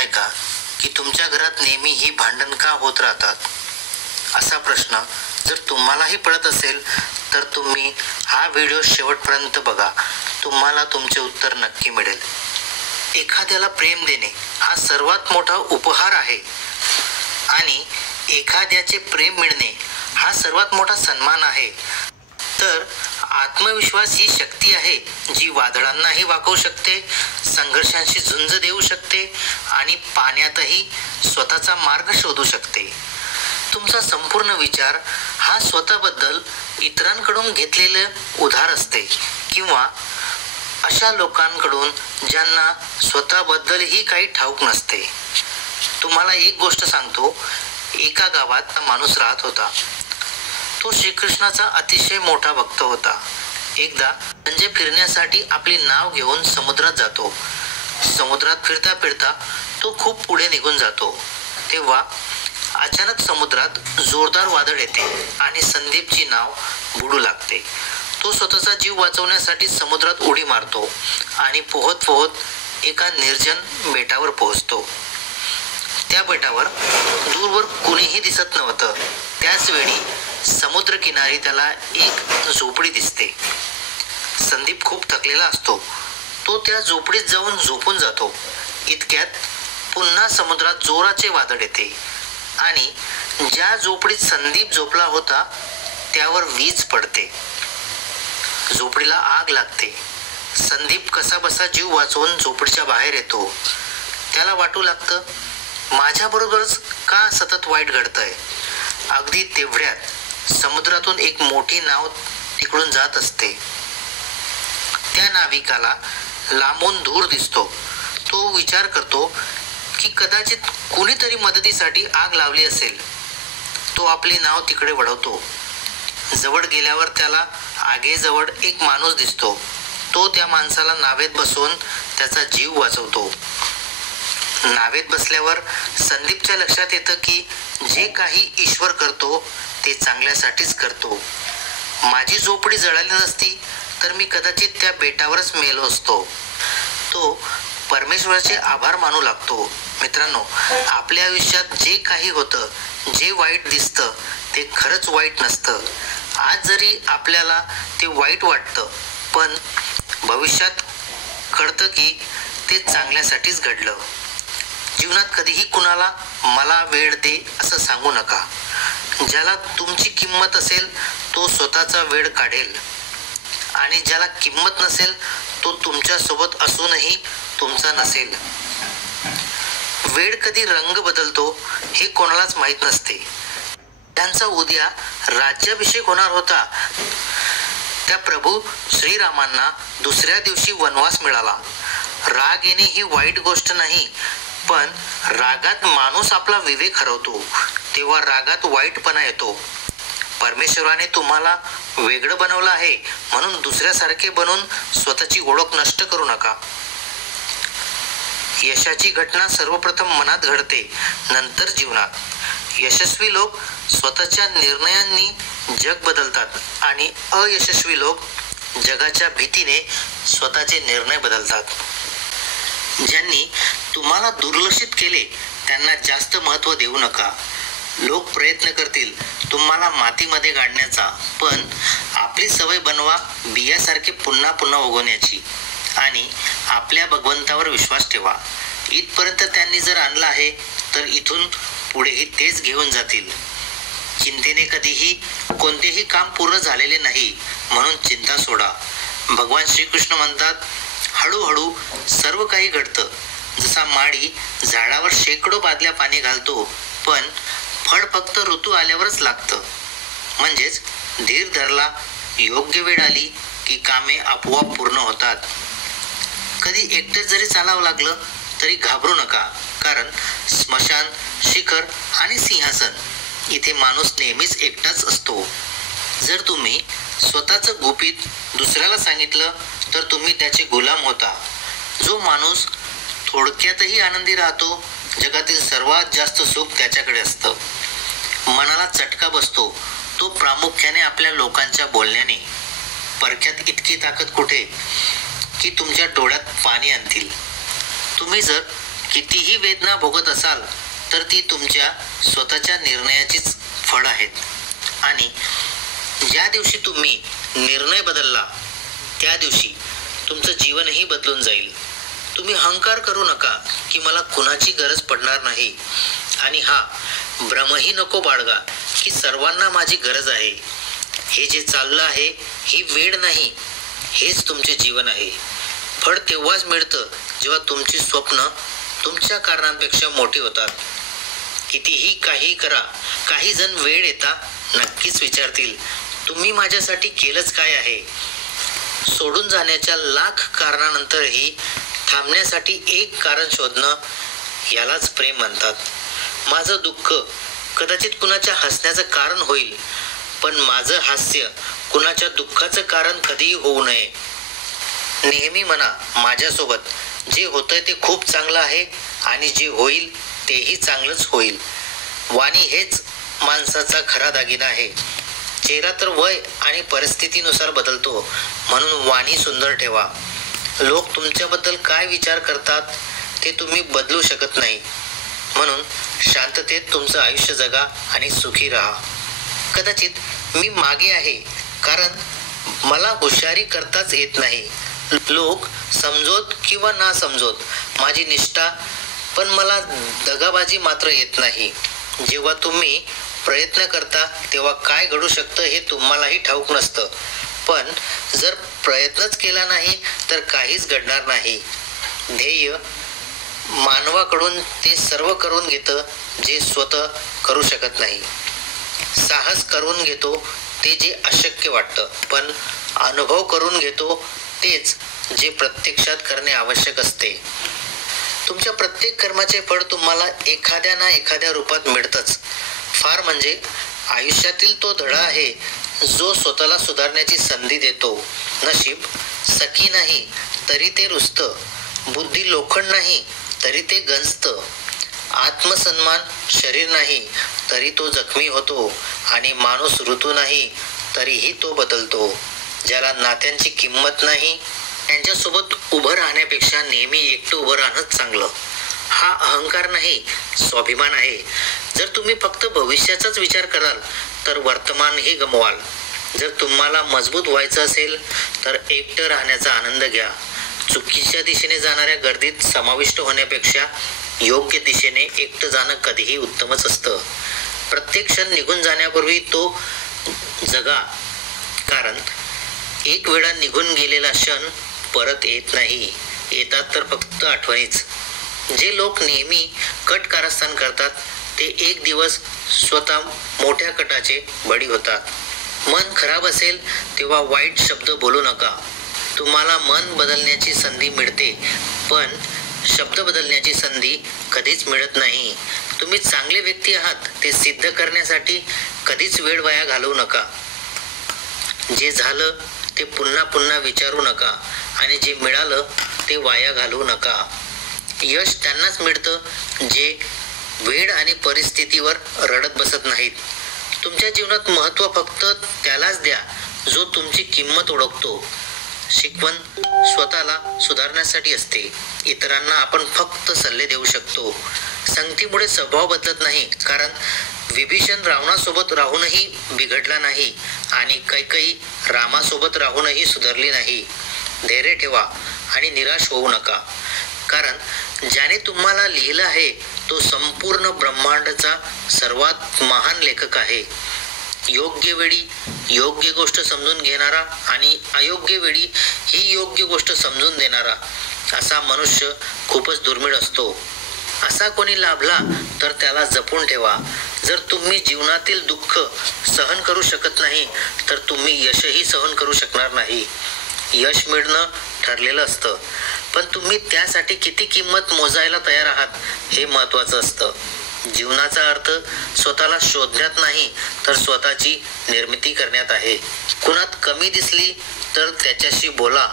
विचारलाय का की तुमच्या घरात नेहमी ही भांडण का होत राहतात? असा प्रश्न जर तुम्हालाही पडत असेल तर तुम्ही हा व्हिडिओ शेवटपर्यंत बघा. तुम्हाला तुमचे उत्तर नक्की मिळेल. एखाद्याला प्रेम देणे हा सर्वात मोठा उपहार आहे आणि एखाद्याचे प्रेम मिळणे हा सर्वात मोठा सन्मान आहे. तर आत्मविश्वास ही शक्ती आहे जी वादळांनाही वाकवू शकते, संघर्षांशी झुंज देऊ शकते आणि पाण्यातही स्वतःचा मार्ग शोधू शकते. तुमचा संपूर्ण विचार हा स्वतःबद्दल इतरांकडून घेतलेले उधार असते किंवा अशा लोकांकडून ज्यांना स्वतःबद्दलही काही ठाऊक नसते. तुम्हाला एक गोष्ट सांगतो, एका गावात माणूस राहत होता. तो श्रीकृष्णाचा अतिशय मोठा भक्त होता. एकदा संजय फिरण्यासाठी आपली नाव घेऊन समुद्रात जातो. समुद्रात फिरता फिरता तो खूप पुढे निघून जातो. तेव्हा अचानक समुद्रात जोरदार वादळ येते आणि संदीपची नाव बुडू लागते. तो स्वतःचा जीव वाचवण्यासाठी समुद्रात उडी मारतो आणि पोहत पोहत एका निर्जन बेटावर पोहोचतो. त्या बेटावर दूरवर कुणीही दिसत नव्हतं. त्याच वेळी समुद्रकिनारी त्याला एक झोपडी दिसते. संदीप खूप थकलेला असतो. तो त्या झोपडीत जाऊन झोपून जातो. इतक्यात पुन्हा समुद्रात जोराचे वादळ येते आणि ज्या झोपडीत संदीप झोपला होता त्यावर वीज पडते. झोपडीला आग लागते. संदीप कसाबसा जीव वाचवून झोपडीच्या बाहेर येतो. त्याला वाटू लागतं, माझ्याबरोबरच का सतत वाईट घडतंय. अगदी तेवढ्यात समुद्रातून एक मोठी नाव तिकडून जात असते. त्या नाविकाला लांबून धूर दिसतो. तो विचार करतो की कदाचित कुणीतरी मदतीसाठी आग लावली असेल. तो आपली नाव तिकडे वळवतो. जवळ गेल्यावर त्याला आगेजवळ एक माणूस दिसतो. तो त्या माणसाला नावेत बसवून त्याचा जीव वाचवतो. नावेत बसल्यावर संदीपच्या लक्षात येतं की जे काही ईश्वर करतो ते चांगल्यासाठीच करतो. माझी झोपडी जळाली नसती तर मी कदाचित त्या बेटावरच मेलो असतो. तो परमेश्वराचे आभार मानू लागतो. मित्रांनो, आपल्या आयुष्यात जे काही होतं, जे वाईट दिसतं ते खरंच वाईट नसतं. आज जरी आपल्याला ते वाईट वाटतं पण भविष्यात कळतं की ते चांगल्यासाठीच घडलं. जीवनात कधीही कुणाला मला वेळ दे असं सांगू नका. ज्याला तुमची किंमत असेल तो स्वतःचा वेळ काढेल आणि ज्याला किंमत नसेल तो तुमच्या सोबत असूनही तुमचा नसेल. वेळ कधी रंग बदलतो हे कोणालाच माहीत नसते. त्यांचा उद्या राज्याभिषेक होणार होता. त्या प्रभू श्रीरामांना दुसऱ्या दिवशी वनवास मिळाला. राग येणे ही वाईट गोष्ट नाही, पण रागात माणूस आपला विवेक हरवतो तेव्हा रागात वाईटपणा येतो. परमेश्वराने तुम्हाला वेगळं बनवलं आहे म्हणून दुसऱ्यासारखे बनून स्वतःची ओळख नष्ट करू नका. यशाची घटना सर्वप्रथम मनात घडते, नंतर जीवनात. यशस्वी लोक स्वतःच्या निर्णयांनी जग बदलतात आणि अयशस्वी लोक जगाच्या भीतीने स्वतःचे निर्णय बदलतात. ज्यांनी तुम्हाला दुर्लक्षित केले त्यांना जास्त महत्त्व देऊ नका. लोक प्रयत्न करतील तुम्हाला मातीमध्ये गाडण्याचा, पण आपली सवय बनवा बियासारखे पुन्हा पुन्हा उगवण्याची आणि आपल्या भगवंतावर विश्वास ठेवा. इथपर्यंत त्यांनी जर आणलं आहे तर इथून पुढेही तेच घेऊन जातील. चिंतेने कधीही कोणतेही काम पूर्ण झालेले नाही म्हणून चिंता सोडा. भगवान श्रीकृष्ण म्हणतात, हळूहळू सर्व काही घडतं. जसा माळी झाडावर शेकडो बादल्या पाणी घालतो पण फळ फक्त ऋतू आल्यावरच लागतं. म्हणजेच धीर धरला, योग्य वेळ आली की कामे आपोआप पूर्ण होतात. कधी एकटे जरी चालावं लागलं तरी घाबरू नका, कारण स्मशान, शिखर आणि सिंहासन इथे माणूस नेहमीच एकटाच असतो. जर तुम्ही स्वतःचं गुपित दुसऱ्याला सांगितलं तर तुम्ही त्याचे गुलाम होता. जो माणूस थोडक्यातही आनंदी राहतो जगातील सर्वात जास्त सुख त्याच्याकडे असतं. मनाला चटका बसतो तो प्रामुख्याने आपल्या लोकांच्या बोलण्याने. परक्यात इतकी ताकद कुठे की तुमच्या डोळ्यात पाणी आणतील. तुम्ही जर कितीही वेदना भोगत असाल तर ती तुमच्या स्वतःच्या निर्णयाचीच फळ आहेत. आणि ज्या दिवशी तुम्ही निर्णय बदलला त्या दिवशी तुमचं जीवनही बदलून जाईल. तुम्ही अहंकार करू नका की मला कुणाची गरज पडणार नाही, आणि हा भ्रमही नको बाळगा की सर्वांना माझी गरज आहे. हे जे चाललं आहे ही वेळ नाही, हेच तुमचे जीवन आहे. फळ तेव्हाच मिळतं जेव्हा तुमची स्वप्न तुमच्या कारणांपेक्षा मोठी होतात. कितीही काही करा, काही जण वेळ येता नक्कीच विचारतील, तुम्ही माझ्यासाठी केलंच काय आहे. सोडून जाण्याच्या लाख कारणानंतरही थांबण्यासाठी एक कारण शोधणं, यालाच प्रेम म्हणतात. माझं दुःख कदाचित कुणाच्या हसण्याचं कारण होईल, पण माझं हास्य कुणाच्या दुःखाचं कारण कधीही होऊ नये. नेहमी म्हणा, माझ्यासोबत जे होतंय ते खूप चांगलं आहे आणि जे होईल तेही चांगलंच होईल. वाणी हेच माणसाचा खरा दागिना आहे. चेहरा तर वय आणि परिस्थितीनुसार बदलतो, म्हणून वाणी सुंदर ठेवा. लोक तुमच्याबद्दल काय विचार करतात ते तुम्ही बदलू शकत नाही, म्हणून शांततेत तुमचं आयुष्य जगा आणि सुखी राहा. कदाचित मी मागे आहे कारण मला हुशारी करताच येत नाही. लोक समजोत किंवा ना समजोत माझी निष्ठा, पण मला दगाबाजी मात्र येत नाही. जेव्हा तुम्ही प्रयत्न करता तेव्हा काय घडू शकतं हे तुम्हालाही ठाऊक नसतं, पण जर प्रयत्नच केला नाही तर काहीच घडणार नाही. ध्येय मानवाकडून ते सर्व करून घेतं जे स्वतः करू शकत नाही. साहस करून घेतो ते जे अशक्य वाटतं, पण अनुभव करून घेतो तेच जे प्रत्यक्षात करणे आवश्यक असते. तुमच्या प्रत्येक कर्माचे फळ तुम्हाला एखाद्या ना एखाद्या रूपात मिळतंच. फार म्हणजे आयुष्यातील तो धडा आहे जो स्वतःला सुधारण्याची संधी देतो. नशीब सखी नाही तरी ते रुजतं, बुद्धी लोखंड नाही तरी ते गंजतं, आत्मसन्मान शरीर नाही तरी तो जखमी होतो, आणि माणूस ऋतू नाही तरीही तो बदलतो. ज्याला नात्यांची किंमत नाही त्यांच्यासोबत उभं राहण्यापेक्षा नेहमी एकटं उभं राहणंच चांगलं. हा अहंकार नाही, स्वाभिमान आहे. जर तुम्ही फक्त भविष्याचाच विचार कराल तर वर्तमानही गमवाल. जर तुम्हाला मजबूत व्हायचं असेल तर एकटं राहण्याचा आनंद घ्या. चुकीच्या दिशेने जाणाऱ्या गर्दीत समाविष्ट होण्यापेक्षा योग्य दिशेने एकटं जाणं कधीही उत्तमच असतं. प्रत्येक क्षण निघून जाण्यापूर्वी तो जगा, कारण एक वेळा निघून गेलेला क्षण परत येत नाही. येतात तर फक्त आठवणीच. जे लोक नेहमी कट कारस्थान करतात ते एक दिवस स्वतः मोठ्या कटाचे बळी होतात. मन खराब असेल तेव्हा वाईट शब्द बोलू नका. तुम्हाला मन बदलण्याची संधी मिळते, पण शब्द बदलण्याची संधी कधीच मिळत नाही. तुम्ही चांगले व्यक्ती आहात ते सिद्ध करण्यासाठी कधीच वेळ वाया घालवू नका. जे झालं ते पुन्हा पुन्हा विचारू नका, आणि जे मिळालं ते वाया घालवू नका. यश त्यांनाच मिळतं जे वेळ आणि परिस्थितीवर रडत बसत नाहीत. तुमच्या जीवनात महत्त्व फक्त त्यालाच द्या जो तुमची किंमत ओळखतो. शिकवण स्वतःला सुधारण्यासाठी असते, इतरांना आपण फक्त सल्ले देऊ शकतो. संगतीमुळे स्वभाव बदलत नाही, कारण विभीषण रावणासोबत राहूनही बिघडला नाही आणि कैकेयी रामासोबत राहूनही सुधारली नाही. धैर्य ठेवा आणि निराश होऊ नका, कारण ज्याने तुम्हाला लिहिलं आहे तो संपूर्ण ब्रह्मांडाचा सर्वात महान लेखक आहे. योग्य वेळी योग्य गोष्ट समजून घेणारा आणि अयोग्य वेळी ही योग्य गोष्ट समजून देणारा असा मनुष्य खूपच दुर्मिळ असतो. असा कोणी लाभला तर त्याला जपून ठेवा. जर तुम्ही जीवनातील दुःख सहन करू शकत नाही तर तुम्ही यशही सहन करू शकणार नाही. यश मिळणं ठरलेलं असतं, पण तुम्ही त्यासाठी किती किंमत मोजायला तयार आहात हे महत्त्वाचं असतं. जीवनाचा अर्थ स्वतःला शोधण्यात नाही तर स्वतःची निर्मिती करण्यात आहे. कुणात कमी दिसली तर त्याच्याशी बोला,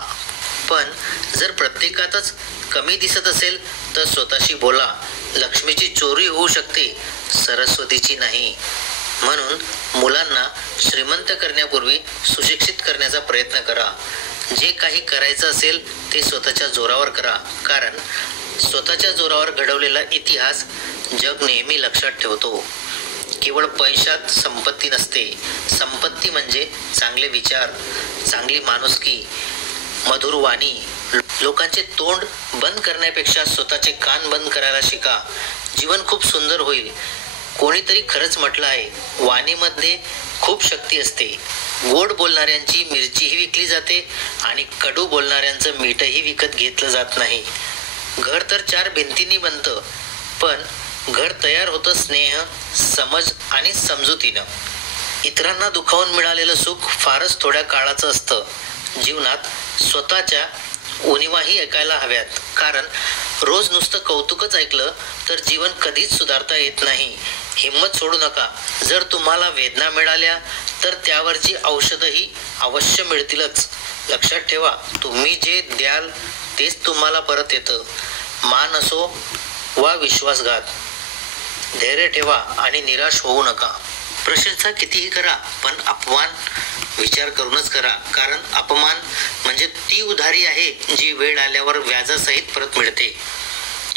पण जर प्रत्येकातच कमी दिसत असेल तर स्वतःशी बोला. लक्ष्मीची चोरी होऊ शकते, सरस्वतीची नाही. म्हणून मुलांना श्रीमंत करण्यापूर्वी सुशिक्षित करण्याचा प्रयत्न करा. जे काही करायचं असेल ते स्वतःच्या जोरावर करा, कारण स्वतःच्या जोरावर घडवलेला इतिहास जग नेहमी लक्षात ठेवतो. केवळ पैशात संपत्ती नसते. संपत्ती म्हणजे चांगले विचार, चांगली माणुसकी, मधुर वाणी. लोकांचे तोंड बंद करण्यापेक्षा स्वतःचे कान बंद करायला शिका. जीवन खूप सुंदर होईल. कोणीतरी खरंच म्हटलं आहे, वाणीमध्ये खूप शक्ती असते. गोड बोलणाऱ्यांची मिरचीही विकली जाते आणि कडू बोलणाऱ्यांचं मीठही विकत घेतलं जात नाही. घर तर 4 भिंतींनी बनतं, पण घर तयार होतं स्नेह, समज आणि समजुतीनं. इतरांना दुखावून मिळालेलं सुख फारच थोड्या काळाचं असतं. जीवनात स्वतःच्या उणिवाही ऐकायला हव्यात, कारण रोज नुसतं कौतुकच ऐकलं तर जीवन कधीच सुधारता येत नाही. हिंमत सोडू नका. जर तुम्हाला वेदना मिळाल्या तर त्यावरची औषधही अवश्य मिळतीलच. लक्षात ठेवा, तुम्ही जे द्याल तेच तुम्हाला परत येतं. मान असो वा विश्वासघात. धैर्य ठेवा आणि निराश होऊ नका. प्रशंसा कितीही करा, पण अपमान विचार करूनच करा, कारण अपमान म्हणजे ती उधारी आहे जी वेळ आल्यावर व्याजासहित परत मिळते.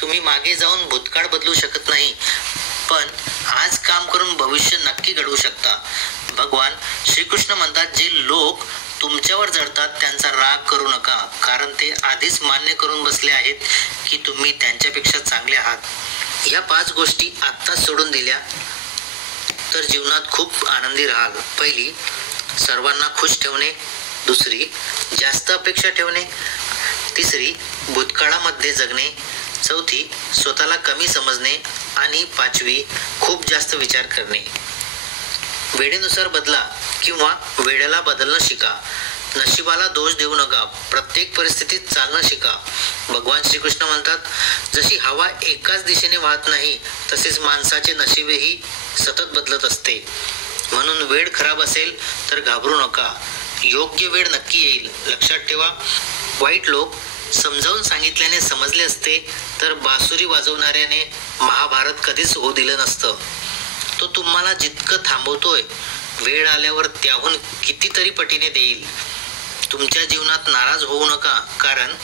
तुम्ही मागे जाऊन भूतकाळ बदलू शकत नाही, पण आज काम करून भविष्य नक्की घडवू शकता. भगवान श्रीकृष्ण म्हणतात, जे लोक तुमच्यावर जळतात त्यांचा राग करू नका, कारण ते आधीच मान्य करून बसले आहेत की तुम्ही त्यांच्यापेक्षा चांगले आहात. या 5 गोष्टी आत्ताच सोडून दिल्या तर जीवनात खूप आनंदी राहाल. पहिली, सर्वांना खुश ठेवणे. दुसरी, जास्त अपेक्षा ठेवणे. तिसरी, भूतकाळामध्ये जगणे. चौथी, स्वतःला कमी समजणे. आणि 5वी, खूप जास्त विचार करणे. वेळेनुसार बदला किंवा वेळेला बदलणं शिका. नशिबाला दोष देऊ नका. प्रत्येक परिस्थितीत चालणं शिका. भगवान श्रीकृष्ण म्हणतात, जशी हवा एकाच दिशेने वाहत नाही, तसेच माणसाचे नशीबही सतत बदलत असते. म्हणून वेळ खराब असेल तर घाबरू नका. योग्य वेळ नक्की येईल. लक्षात ठेवा, वाईट लोक समजावून सांगितल्याने समजले असते तर बासुरी वाजवणाऱ्याने महाभारत कधीच होऊ दिलं नसतं. तो तुम्हाला जितकं थांबवतोय, वेळ आल्यावर त्याहून कितीतरी पटीने देईल. तुमच्या जीवनात नाराज होऊ नका, कारण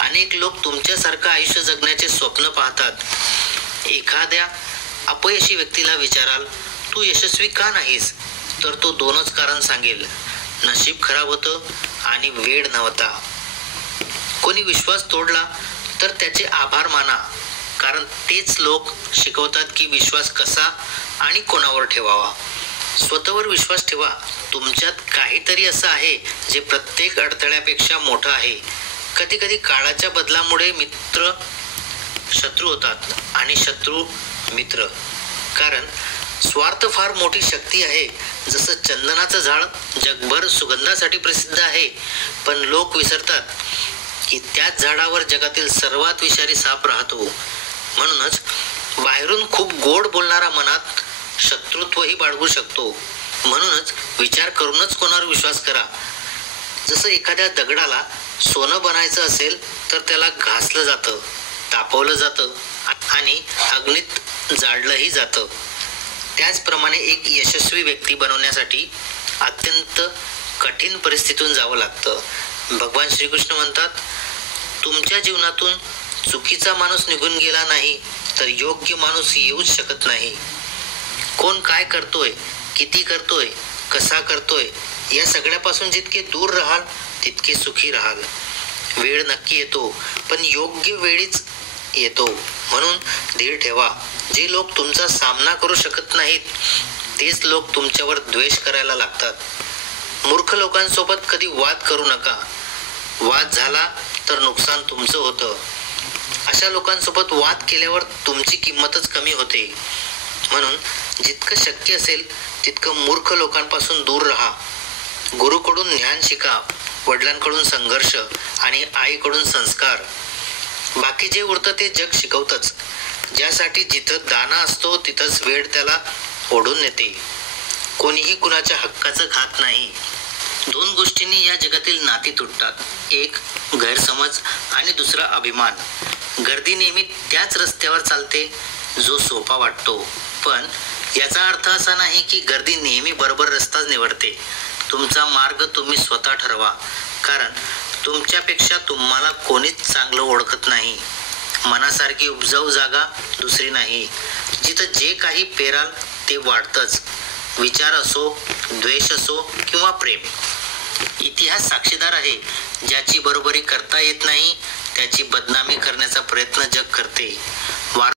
अनेक लोक तुमच्यासारखं आयुष्य जगण्याचे स्वप्न पाहतात. एखाद्या अपयशी व्यक्तीला विचाराल, तू यशस्वी का नाहीस, तर तो 2च कारण सांगेल, नशीब खराब होतं आणि वेळ नव्हता. कोणी विश्वास तोडला तर त्याचे आभार माना, कारण तेच लोक शिकवतात की विश्वास कसा आणि कोणावर ठेवावा. स्वतःवर विश्वास ठेवा. तुमच्यात काहीतरी असं आहे जे प्रत्येक अडथळ्यापेक्षा मोठं आहे. कधी कधी काळाच्या बदलामुळे मित्र शत्रू होतात आणि शत्रू मित्र, कारण स्वार्थ फार मोठी शक्ती आहे. जसं चंदनाचं झाड जगभर सुगंधासाठी प्रसिद्ध आहे, पण लोक विसरतात की त्याच झाडावर जगातील सर्वात विषारी साप राहतो. म्हणूनच बाहेरून खूप गोड बोलणारा मनात शत्रुत्वही बाळगू शकतो. म्हणूनच विचार करूनच कोणावर विश्वास करा. जसं एखाद्या दगडाला सोनं बनायचं असेल तर त्याला घासलं जातं, तापवलं जातं आणि अग्नीत जाळलंही जातं. त्याचप्रमाणे एक यशस्वी व्यक्ती बनवण्यासाठी अत्यंत कठीण परिस्थितीतून जावं लागतं. भगवान श्रीकृष्ण म्हणतात, तुमच्या जीवनातून चुकीचा माणूस निघून गेला नाही तर योग्य माणूस येऊच शकत नाही. कोण काय करतोय, किती करतोय, कसा करतोय, या सगळ्यापासून जितके दूर राहाल तितके सुखी राहाल. वेळ नक्की येतो, पण योग्य वेळीच येतो. म्हणून धीर ठेवा. जे लोक तुमचा सामना करू शकत नाहीत तेच लोक तुमच्यावर द्वेष करायला लागतात. मूर्ख लोकांसोबत कधी वाद करू नका. वाद झाला तर नुकसान तुमचं होतं. अशा लोकांसोबत वाद केल्यावर तुमची किंमतच कमी होते. म्हणून जितकं शक्य असेल तितकं मूर्ख लोकांपासून दूर राहा. गुरुकडून ज्ञान शिका, वडिलांकडून संघर्ष आणि आईकडून संस्कार. बाकी जे उरतं ते जग शिकवतंच. ज्यासाठी जिथं दाना असतो तिथंच वेळ त्याला ओढून नेते. कोणीही कुणाच्या हक्काचं खात नाही. 2 गोष्टींनी या जगातील नाती तुटतात. एक गैरसमज आणि दुसरा अभिमान. गर्दी नेहमी त्याच रस्त्यावर चालते जो सोपा वाटतो, पण याचा अर्थ असा नाही की गर्दी नेहमी बरोबर रस्ताच निवडते. तुमचा मार्ग तुम्ही स्वतः ठरवा, कारण तुमच्यापेक्षा तुम्हाला कोणीच चांगलं ओळखत नाही. मनासारखी उपजाऊ जागा दुसरी नाही. जिथं जे काही पेराल ते वाढतंच. विचार असो, द्वेष असो किंवा प्रेम. इतिहास साक्षीदार आहे. ज्याची बरोबरी करता येत नाही त्याची बदनामी करण्याचा प्रयत्न जग करते.